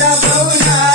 Sabrina.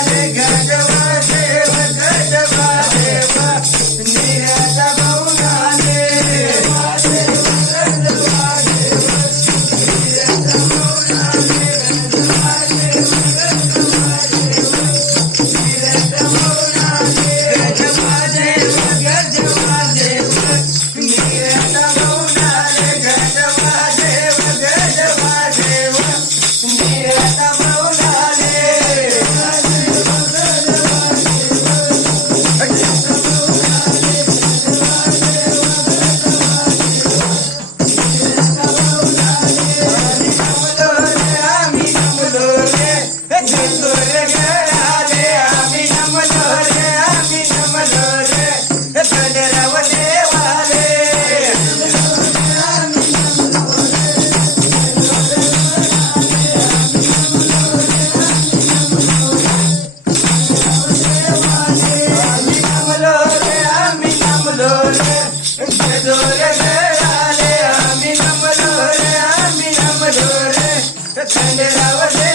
Yeah, yeah.